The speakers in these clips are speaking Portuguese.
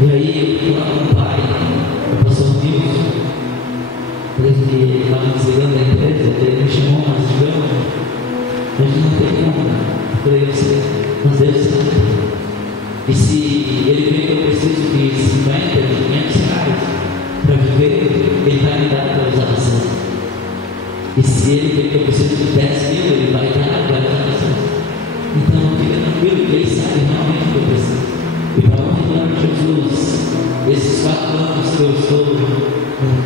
E aí, eu fui lá com o pai, o pastor Nilson, ele estava desligando a empresa, ele me chamou, mas digamos, a gente não tem como, né? Eu falei, mas Deus sabe. E se ele vê que eu preciso de 50, de 500 reais para viver, ele vai me dar para usar ação. E se ele vê que eu preciso de 10 mil, ele vai dar para usar ação. Então, fica tranquilo, que ele sabe realmente o que eu preciso. E para a honra de Jesus, esses 4 anos que eu estou no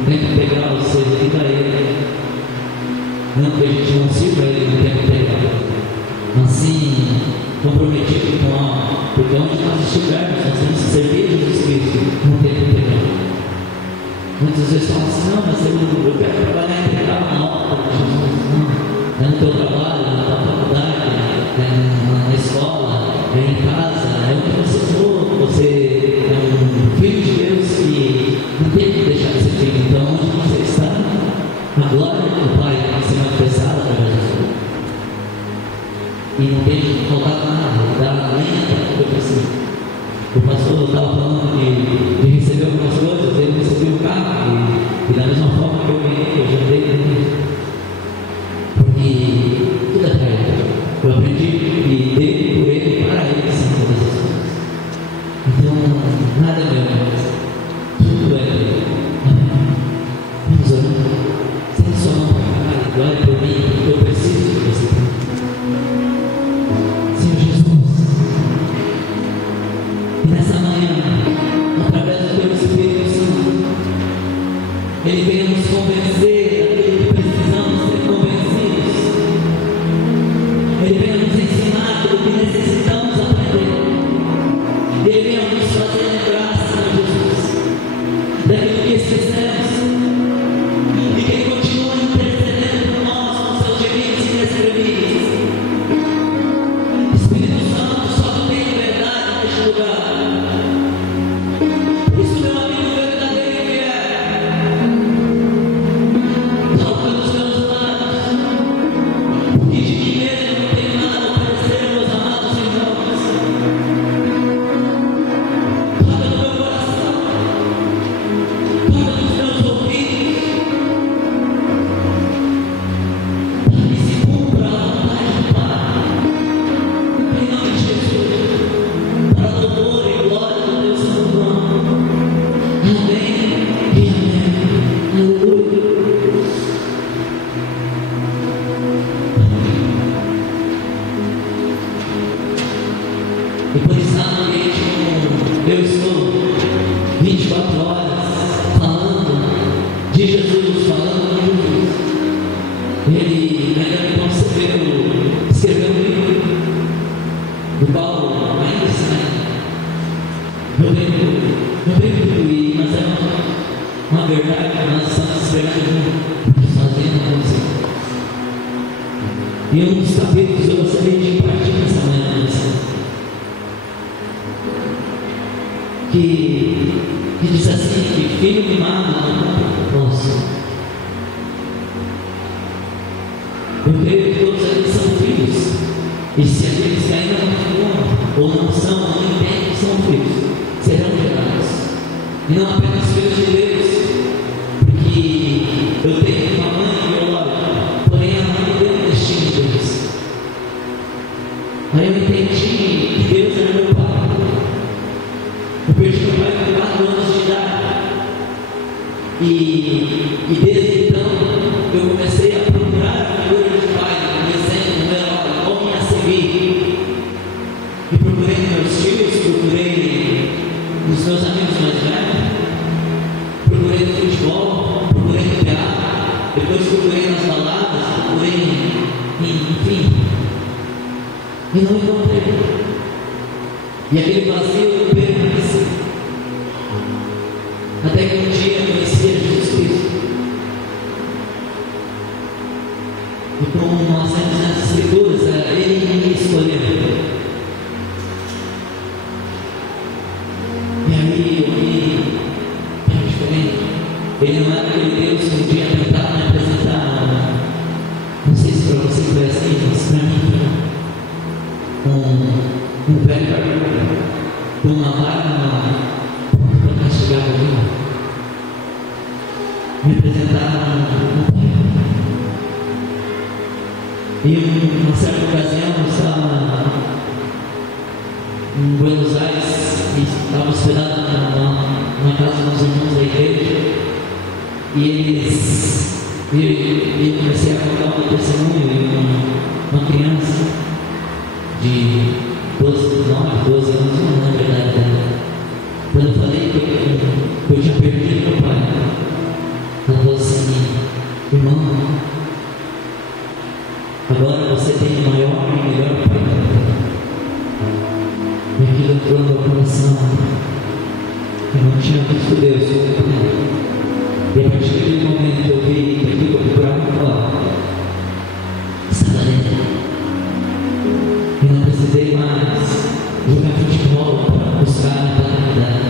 tempo integral, servindo a Ele, não que a gente não sirva a Ele no tempo integral, mas sim comprometido com a, porque onde nós estivermos, nós temos que servir Jesus Cristo no tempo integral. Muitas vezes falam assim, não, mas eu quero trabalhar integral na obra de Jesus. Não, é no teu trabalho, na tua faculdade, na escola, é em casa, é onde você for, você é um filho de Deus que não tem que deixar de ser filho. Então, onde você está, a glória do Pai vai ser manifestada através de você. E não tem que faltar nada, dar lenha para o que eu preciso. O pastor estava falando de receber algumas coisas, ele recebeu o carro, e da mesma forma que eu ganhei, eu já dei também. Porque tudo é para ele. Eu aprendi e dei por ele, para ele são todas as coisas. Então, nada é meu, tudo é dele. Vamos orar. Sente sua mão para cá, glória por mim, porque eu preciso de você. Senhor Jesus, e nessa manhã, através do teu Espírito Santo, Ele venha nos convencer daquilo que precisamos ser convencidos. Ele venha nos ensinar aquilo que necessitamos aprender. Ele venha nos fazer lembrar, Senhor Jesus, daquilo que esquecemos. E que Ele continue intercedendo por nós com seus gemidos inexprimíveis. Espírito Santo, só tu tem verdade neste lugar. Isso, meu amigo verdadeiro e fiel, toca nos meus lábios, porque de mim mesmo não tenho nada a oferecer, meus amados irmãos. Toca no meu coração, toca nos meus ouvidos, para que se cumpra a vontade do Pai, em nome de Jesus, para louvor e glória do Deus Santo nome. Amém e amém. Aleluia. E por estar no ambiente como eu estou, 24 horas, falando de Jesus, falando de Jesus, Ele ainda me concedeu escrever um livro, do qual ainda sai. Eu venho concluir, mas é uma verdade que nós estamos esperando juntos, fazendo com você. E um dos capítulos eu gostaria de partir nessa manhã, que diz assim, que filho mimado não compra propósito. Eu creio que todos aqui são filhos, e se aqueles que ainda não foram, ou não são, ou não entendem que são filhos, serão gerados. E não apenas filhos de Deus, porque eu tenho uma mãe biológica, porém a mãe deu um destino de Deus. Aí eu entendi que Deus era meu pai. Eu perdi meu pai com 4 anos de idade. E desde então eu comecei a procurar a figura de pai, um exemplo, um herói, alguém a seguir. E procurei meus tios, procurei nos meus amigos mais velhos, procurei no futebol, procurei no teatro, depois procurei nas baladas, procurei enfim. E não encontrei. E aquele vazio eu permaneci. Até que um dia eu conheci a Jesus Cristo. E como nós temos nas Escrituras, Ele me escolheu. E aí eu vi diferente. Ele não era aquele Deus que um dia tentava me apresentar. Não sei se para você foi assim, mas para mim foi um velho barulho, com uma vara apresentaram o Pai. Em uma certa ocasião, eu estava em Buenos Aires e estava hospedado na casa dos irmãos da igreja, e eu comecei a contar um testemunho de uma criança de 12 anos, não é verdade dela. Quando eu falei que eu tinha perdido meu pai, ela falou assim: irmão, agora você tem o maior e melhor pai da terra. E aquilo entrou no meu coração. Eu não tinha visto Deus como pai. E a partir daquele momento eu vi que aquilo que eu procurava falar estava dentro. Eu não precisei mais jogar futebol para buscar a paternidade.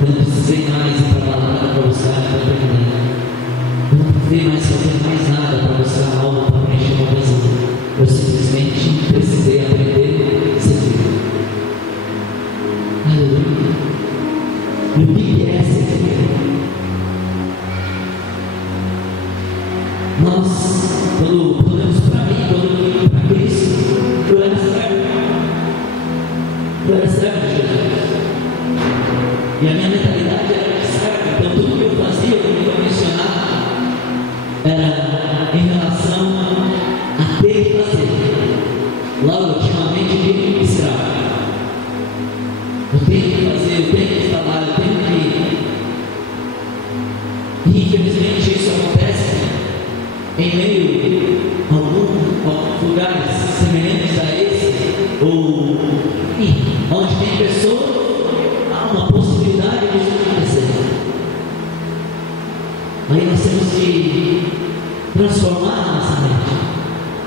Eu não precisei mais ir para a balada para buscar a paternidade. Eu não precisei mais fazer mais nada para buscar algo para preencher uma vazio. Eu simplesmente precisei aprender a ser filho. Aleluia. E o que é ser filho? Nós, quando olhamos para mim, quando eu vim para Cristo, eu era servo de Jesus. E a minha mentalidade era de servo. Então tudo que eu fazia, como eu mencionava, era em relação a ter que fazer. Logo, eu tinha uma mente de escravo. Eu tenho que fazer, eu tenho que trabalhar, eu tenho que... E infelizmente isso acontece em meio a alguns lugares semelhantes a esse, ou onde tem pessoas, há uma possibilidade de isso acontecer. Aí nós temos que transformar a nossa mente.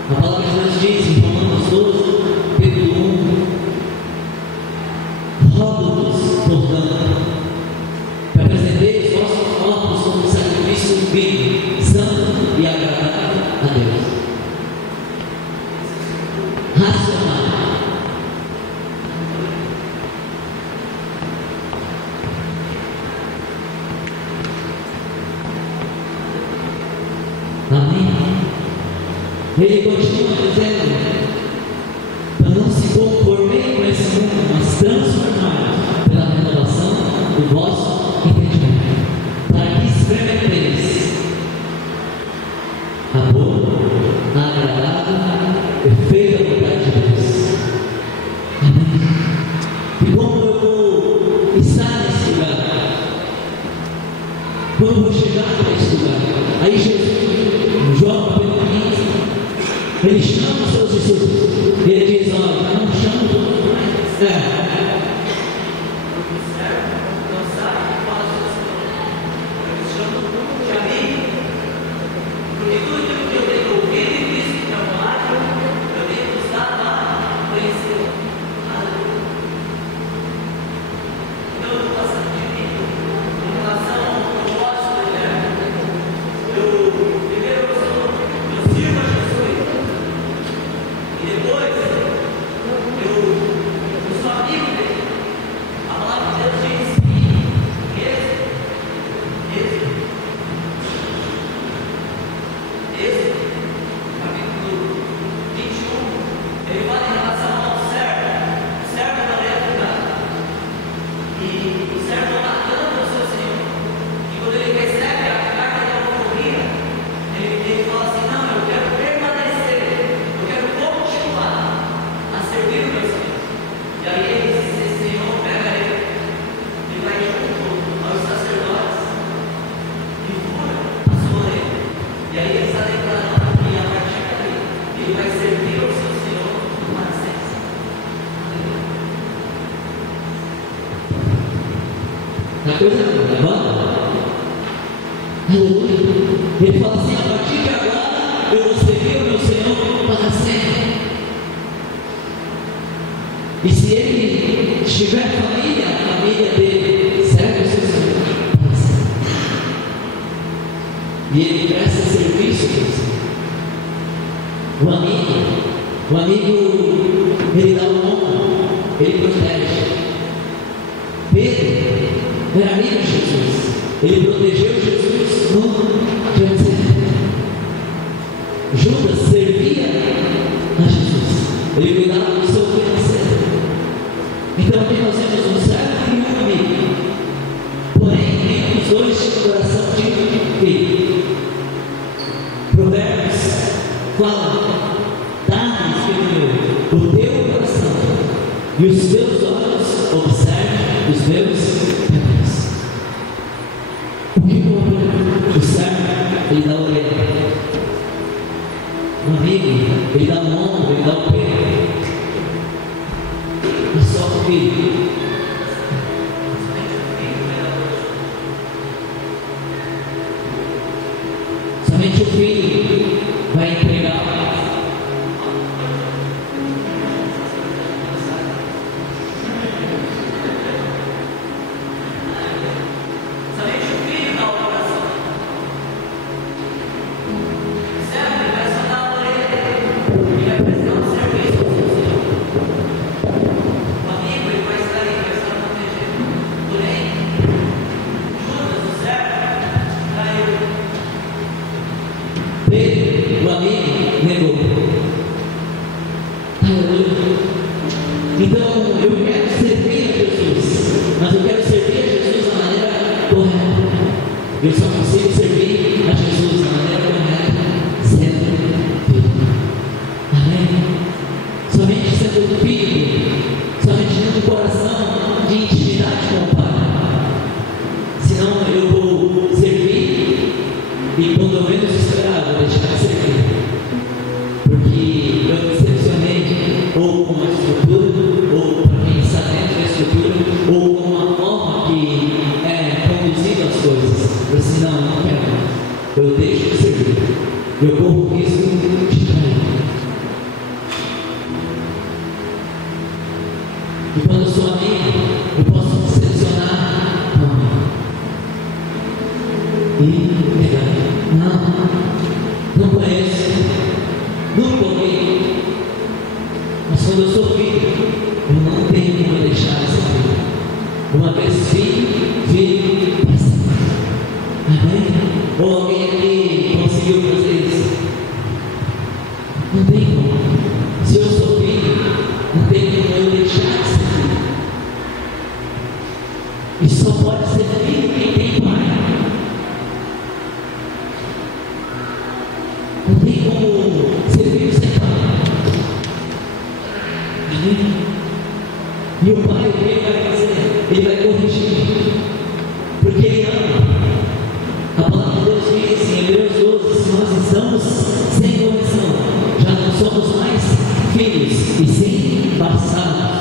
A palavra de Deus diz em Romanos 12, capítulo 1: rogo-vos, portanto, que apresenteis os vossos corpos como sacrifício vivo, santo e agradável a Deus, racional. Amém? Ele continua dizendo: para não se conformem com esse mundo, mas transformar pela renovação do vosso entendimento, para que experimenteis a boa, a agradável, perfeita vontade de Deus. Amém? E como eu vou estar nesse lugar? Como eu vou chegar nesse lugar? Aí Jesus, João capítulo 15, ele chama os seus discípulos. Ele diz: olha, não chamo todos mais. A coisa levanta. Aleluia. Ele fala assim: a partir de agora eu vou servir o meu Senhor para sempre. E se ele tiver família, a família dele serve o seu Senhor para sempre. E ele presta serviço para o Senhor. O amigo, ele dá o honra, ele protege. Pedro era amigo de Jesus, ele protegeu Jesus no O servo, ele dá a orelha. O amigo, ele dá o ombro, ele dá o pé. E só o filho. Somente o filho vai entregar. O amigo negou. Aleluia. Então eu quero servir a Jesus, mas eu quero servir a Jesus da maneira correta. Eu só consigo servir a Jesus da maneira correta sendo filho. Amém? Somente sendo filho, somente tendo um coração de intimidade com o Pai. Senão eu vou servir e quando eu menos esperar, vou deixar de servir. Porque eu me decepcionei ou com a estrutura, ou para quem está dentro da estrutura, ou com a forma que é conduzido as coisas. Eu disse, não, eu não quero. Eu deixo de servir. Eu corro o risco de cair. E quando eu sou amigo, eu posso me decepcionar com amigo. E pegar. Não conheço. Nunca ouvi. Mas quando eu sou filho, eu não tenho como deixar de ser filho. Uma vez filho, para sempre. Amém? Ou alguém aqui conseguiu fazer isso? Não tem como. Se eu sou filho, não tem como eu deixar de ser filho. E só pode ser filho quem tem pai. Não tem como ser filho sem pai. Amém? E o pai, o que ele vai fazer? Ele vai corrigir. Porque ele ama. A palavra de Deus diz assim, em Hebreus 12, se nós estamos sem correção, já não somos mais filhos, e sim bastardos.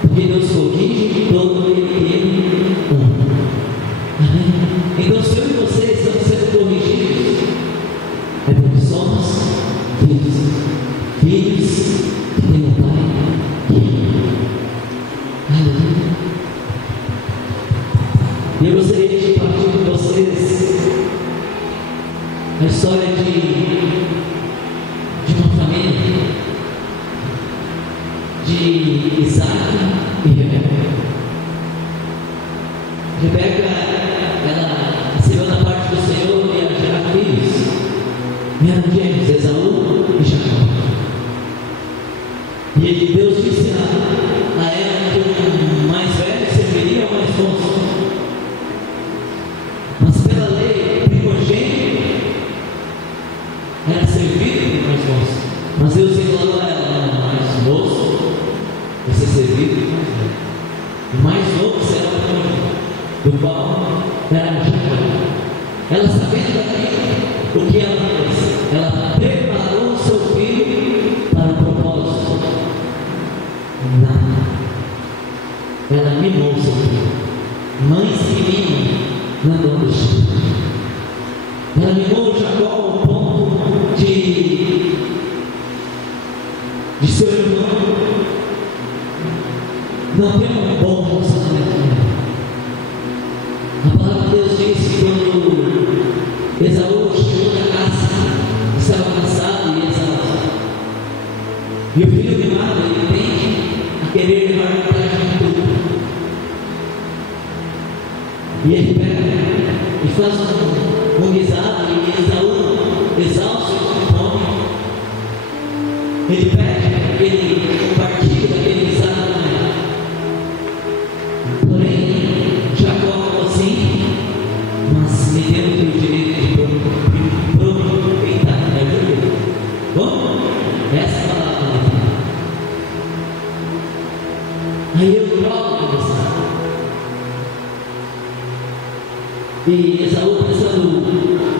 Porque Deus corrige todo aquele que ele ama. Amém? Então, se eu e você estamos sendo corrigidos, é porque somos filhos. Filhos que têm um pai que ama. Aleluia. E eu gostaria de partir com vocês a história de uma família de Isaac e Rebeca. Rebeca, ela recebeu da parte do Senhor e ela gerar filhos. E eram gêmeos, Esaú e Jacó. E Deus disse a ela que o mais velho serviria ao mais moço. Mas pela lei, o primogênito era servido pelo mais moço. Mas Deus declarou a ela: não, mais moço vai ser servido pelo mais velho. O mais novo será o primogênito, do qual era Jacó. Ela, sabendo daquilo, o que ela fez? Ela preparou o seu filho para o propósito. Não. Ela mimou o seu filho. Mães que mimam não dão deixar. Ela mimou Jacó ao ponto de seu irmão não ter um bom relacionamento com ela. A palavra de Deus diz que quando Esaú chegou na casa, estava cansado e exausto. E o filho mimado, ele tende a querer levar vantagem de tudo. E ele pega e faz um guisado, e Esaú, exausto de fome, ele pede que ele compartilhe daquele guisado com ela. Porém, Jacó falou assim: mas me deu o direito de aproveitar a minha vida. Bom, essa palavra. Aí eu troco com você. E Esaú pensando,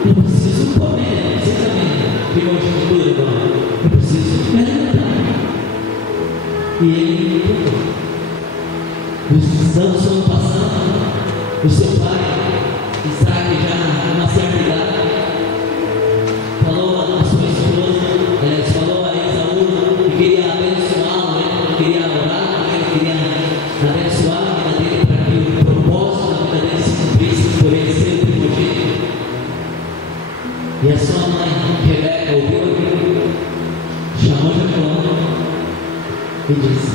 eu preciso comer, precisamente, igual de tudo agora, eu preciso me alimentar. E ele os anos foram passando, o seu pai, Isaac, já numa certa idade, falou a sua esposa, falou a Esaú que queria abençoá-lo, que queria orar, que queria abençoar a vida dele para que o propósito da vida dele se cumprisse por ele ser o primogênito. E a sua mãe, Rebeca, ouviu aquilo, chamou Jacó e disse: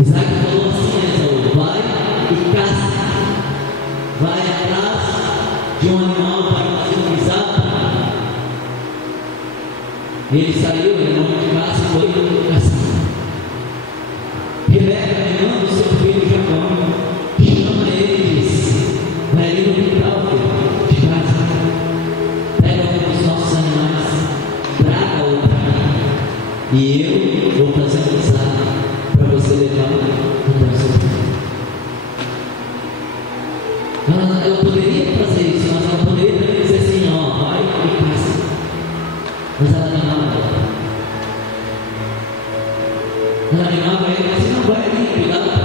Isaac falou assim a Esaú: vai e caça, vai atrás de um animal para fazer um guisado. E ele saiu, ele não de caça e foi caçar. Rebeca, irmã do seu filho Jacó, chama ele e diz: vai ali no quintal de casa, pega um dos nossos animais, traga-o para mim, e eu vou fazer um guisado para você levar até o seu pai. Ela poderia fazer isso, mas ela poderia também dizer assim: ó, vai e caça. Mas ela animava ele, assim: não, vai ali, cuidado para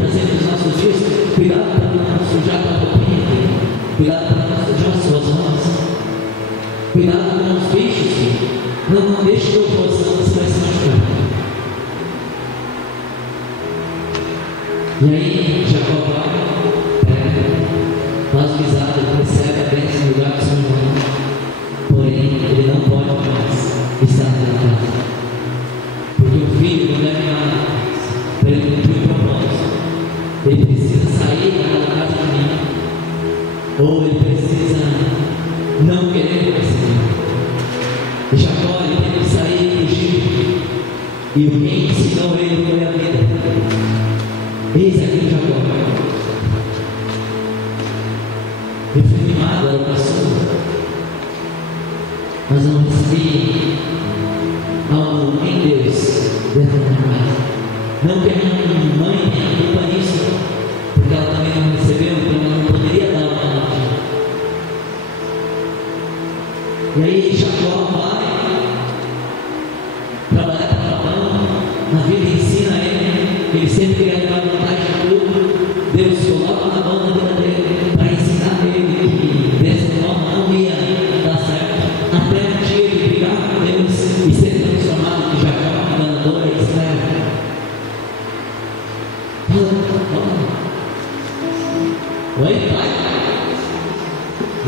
trazer para os nossos dias, cuidado para não sujar a roupinha aqui, cuidado para não sujar as suas mãos, cuidado com os bichos, não deixe que eu vou, senão você vai se machucar. E aí Jacó vai, faz o guisado, recebe a bênção no lugar do seu irmão, porém ele não pode mais estar na casa, porque o filho não deve nada para ele cumprir o propósito. Ele precisa sair daquela casa de mim, ou ele precisa não querer mais seguir. E Jacó, ele teve que sair e fugir, e o quem ensinou ele foi a vida. Eis aqui Jacó. Eu fui mimado, era pastor, mas eu não recebi algo em Deus dentro da minha casa. Não que a minha mãe tenha culpa nisso, porque ela também não recebeu, então ela não poderia dar uma palavra. E aí Jacó vai trabalhar para Labão, na vida ensina ele sempre queria levar vantagem de tudo. Deus coloca Labão na vida dele para ensinar ele que dessa forma não ia dar certo, até um dia de brigar com Deus e ser transformado de Jacó, enganador a Israel. Oi, pai?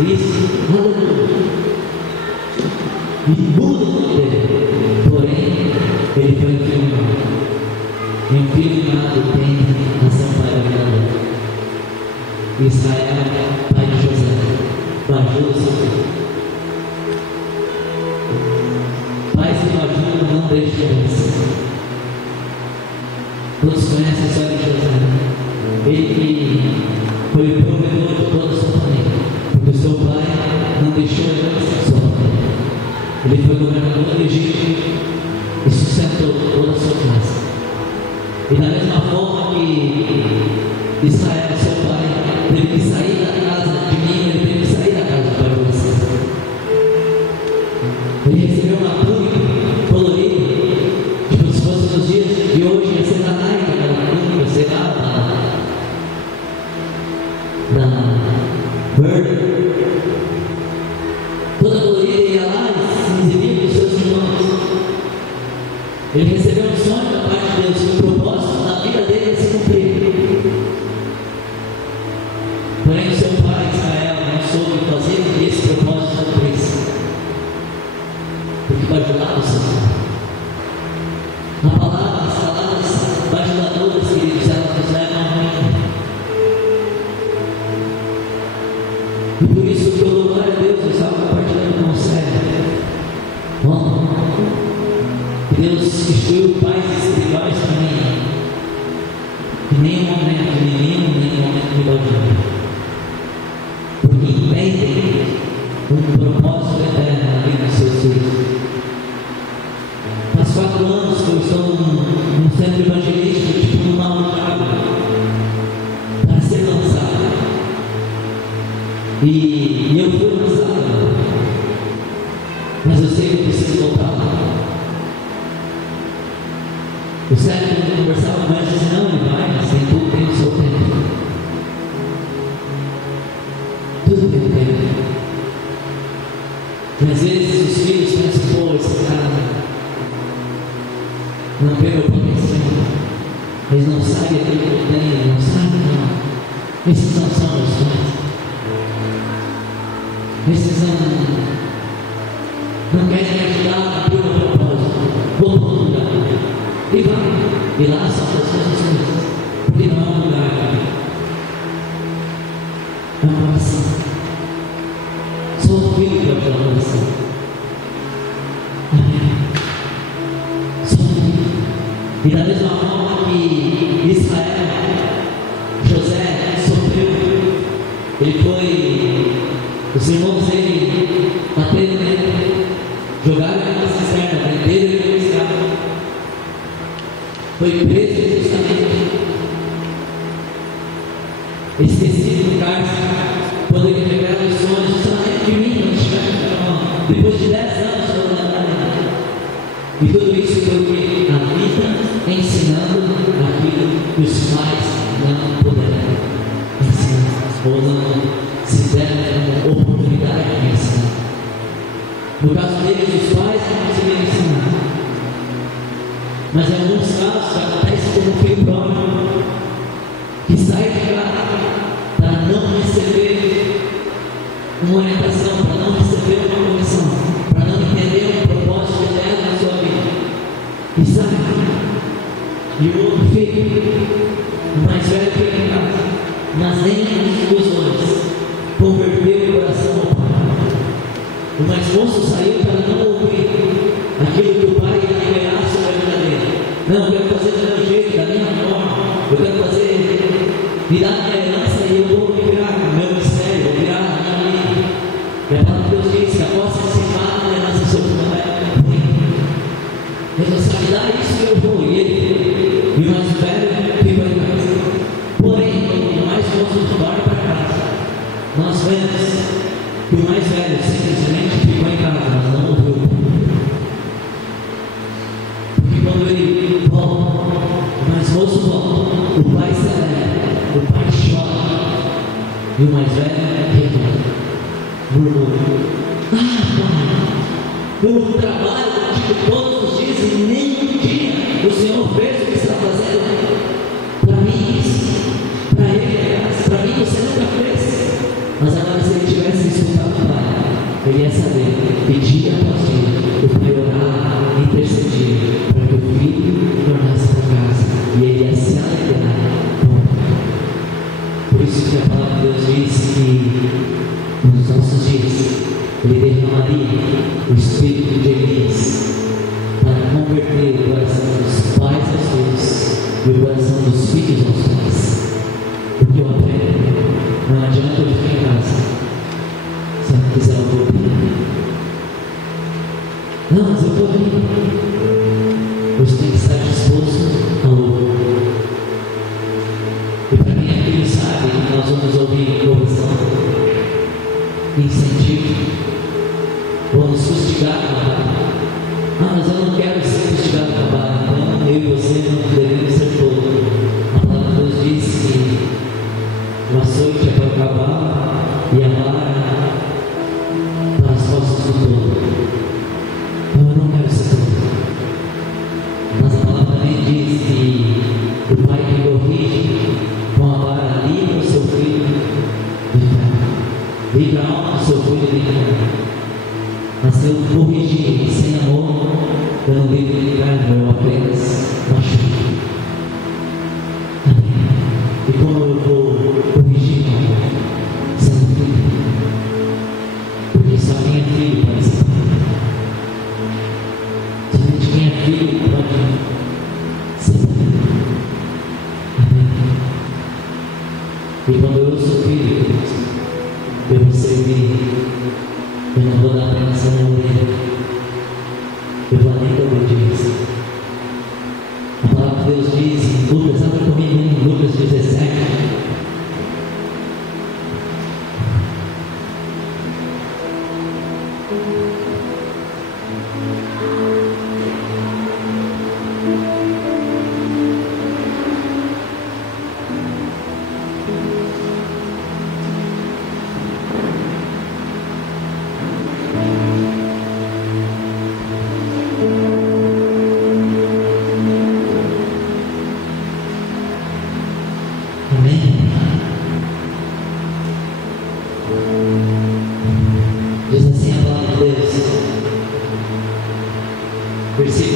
Isso, aleluia. E muda o nome dele, porém ele foi infilmado. Infilmado tem nação pai da vida dele. Israel, pai de José, baixou o seu filho. Pais que não ajudam, não deixam de vencer. Todos conhecem a história de José. Ele que foi o provedor de toda a sua família, porque o seu pai não deixou herança sua família. Ele foi governador do Egito e sustentou toda a sua casa. E da mesma forma que Israel, seu pai, teve que sair da casa de mim, ele teve que sair da casa do pai de você. Ele recebeu uma túnica colorida, tipo se fosse nos dias de hoje, ia ser da Nike, aquela túnica, sei lá, da Bird. Toda colorida, ia lá e se exibia para os seus irmãos. Ele recebeu um sonho da parte de Deus, que o propósito da vida dele ia se cumprir. Porém, o seu pai, Israel, não soube fazer que esse propósito se cumprisse, porque bajulava o seu pai. A palavra, as palavras bajuladoras, queridos, elas nos levam a ruim. E por isso que eu dou glória a Deus, eu estava compartilhando com você. Bom, Deus instituiu pais espirituais para mim. Em nenhum momento me bajulam. Porque entendem um propósito eterno na vida dos seus filhos. Faz 4 anos que eu estou num centro evangelístico, tipo numa aula de água, para ser lançado. E eu fui lançado, mas eu sei que eu preciso voltar lá. O Sérgio, quando eu conversava com ele, disse: não, ele vai, mas tem tudo, tem o seu tempo. Tudo tem o tempo. E às vezes os filhos pensam: pô, esse cara não pegou potencial, eles não sabem aquilo que eu tenho, eles não sabem, não. Esses não são meus pais. Esses não querem me ajudar por um propósito. Vou para outro lugar. E vai. E lá são as coisas. Porque não é um lugar. É uma oração. Sou um filho que pode dar oração. Amém. Sou um filho. E da mesma forma que Israel, José sofreu, ele foi. Os irmãos dele bateram nele, jogaram ele na cisterna, prenderam ele no escravo. Foi preso justamente, esquecido no cárcere, quando ele revela os sonhos, justamente de mim, quando estiver no trono. Depois de 10 anos, foi lembrado dele. E tudo isso foi o que? A vida ensinando aquilo que os pais não puderam ensinar, ou não se deram uma oportunidade de ensinar. No caso deles, os pais não conseguiram ensinar, mas em alguns casos acontece como o filho próprio, que sai de casa para não receber uma orientação, para não receber uma comissão, para não entender o propósito eterno na sua vida, e sai. E o outro filho, o mais velho, fica em casa, mas nem as discussões converteu o coração ao pai. O mais moço saiu para não ouvir aquilo que o pai ia liberar sobre a vida dele. Não, eu quero fazer do meu jeito, da minha forma. Eu quero fazer, me dar minha herança e eu vou virar o meu mistério, vou virar a minha vida. E a palavra de Deus diz que após se fala a herança sobre o meu pai. Deus sabe dar isso que eu vou. E ele, e o mais velho, ficou em casa. Porém, o mais moço torna para casa. Nós vemos que o mais velho simplesmente ficou em casa, mas não ouviu. Porque quando ele volta, o mais moço volta, o pai se alegra, o pai chora, e o mais velho reclama, murmura: pai, eu trabalho contigo todos os dias e nem um dia o Senhor fez o que está fazendo para mim isso, para ele, para mim você nunca fez. Mas agora, se ele tivesse escutado o pai, ele ia saber que dia após dia o pai orava e intercedia para que o filho tornasse para casa, e ele ia se alegrar com o pai. Por isso que a palavra de Deus diz que nos nossos dias ele derramaria o espírito de Elias para converter o coração dos pais aos filhos e o coração dos filhos aos pais. Porque eu aprendo, não adianta eu ficar em casa se eu não quiser ouvir. Não, mas eu estou aqui. Você tem que estar disposto a ouvir. E para quem é filho sabe que nós vamos ouvir correção, incentivo, vamos fustigar com a barra. Mas eu não quero ser fustigado com a barra, então eu e você não devemos ser todos. A palavra de Deus diz que o açoite é para o cavalo e a vara para as costas do touro. Então eu não quero ser touro. Mas a palavra também diz que o pai que corrige com a vara livra o seu filho de inferno, livra a alma do seu filho de inferno. Mas se eu corrigir sem amor, eu não livro de inferno, eu apenas machuco. Amém. E como eu vou corrigir com amor, sendo filho? Porque só quem é filho pode ser pai. Somente quem é filho pode ser pai. Amém. E quando eu sou filho, eu vou servir. Eu não vou dar apenas a orelha, eu vou além da obediência. A palavra de Deus diz em Lucas, abra comigo em Lucas 17.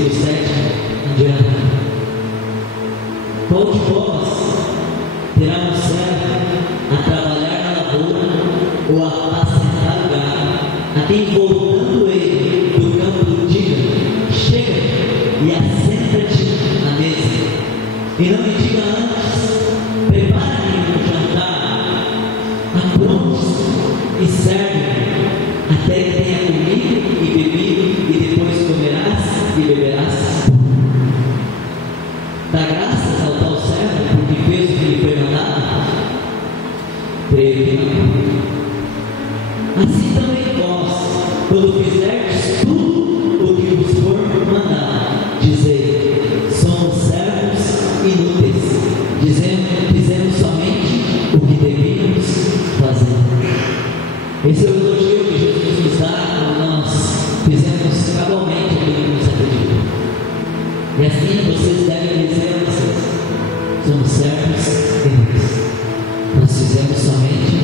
versículo 7 em diante. Qual de vós terá um servo a trabalhar na lavoura ou a apacentar o gado, a quem voltando ele do campo diga: chega e assenta-te na mesa, e não me diga antes: prepare-me um jantar, apronte e serve-me, até que tenha comido e bebido, e depois comerás e beberás. Dá graças ao tal servo, porque fez o que lhe foi mandado? Creio que não. Assim também vós, quando fizerdes tudo o que vos for mandado, dizei: somos servos inúteis, fizemos somente o que devíamos fazer. Esse é o elogio que Jesus nos dá quando nós fizemos cabalmente aquilo que nos é pedido. E assim vocês devem dizer a vocês: somos servos inúteis, nós fizemos somente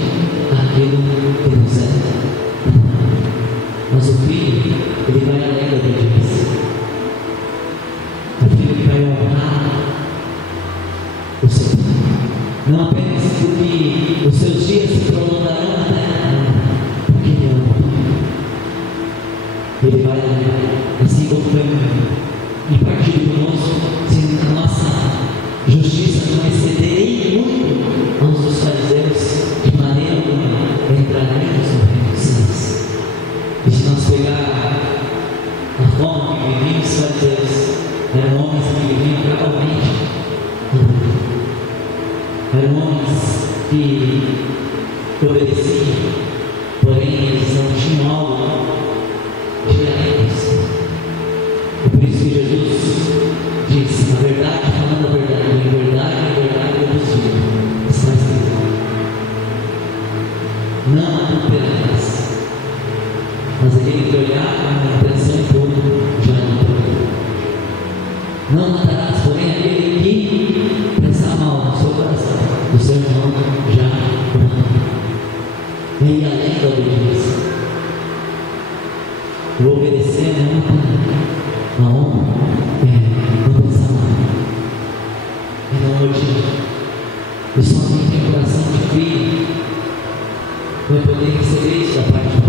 aquilo que nos é mandado. Mas o filho, ele vai além da obediência. O filho que vai honrar o seu pai, não apenas porque os seus dias se prolongarão na terra, porque ele ama o pai. Ele vai além, assim como foi impartido conosco, se a nossa justiça não exceder muito aos dos fariseus, de maneira alguma entraremos no reino dos céus. E se nós pegar a forma que viviam os fariseus, eram homens que viviam cabalmente, eram homens que obedeciam, porém eles não tinham algo diferente. É por isso que Jesus disse: a verdade, falando a verdade, em verdade eu vos digo, está escrito: não adulterarás. Mas aquele que olhar com intenção impura já não adulterou. Não matarás, porém, aquele que pensar mal no seu coração, do seu irmão já o matou. E além da obediência, o obedecer não matar, a honra é não pensar mal, é não odiar. E só quem tem coração de filho vai poder receber isso da parte de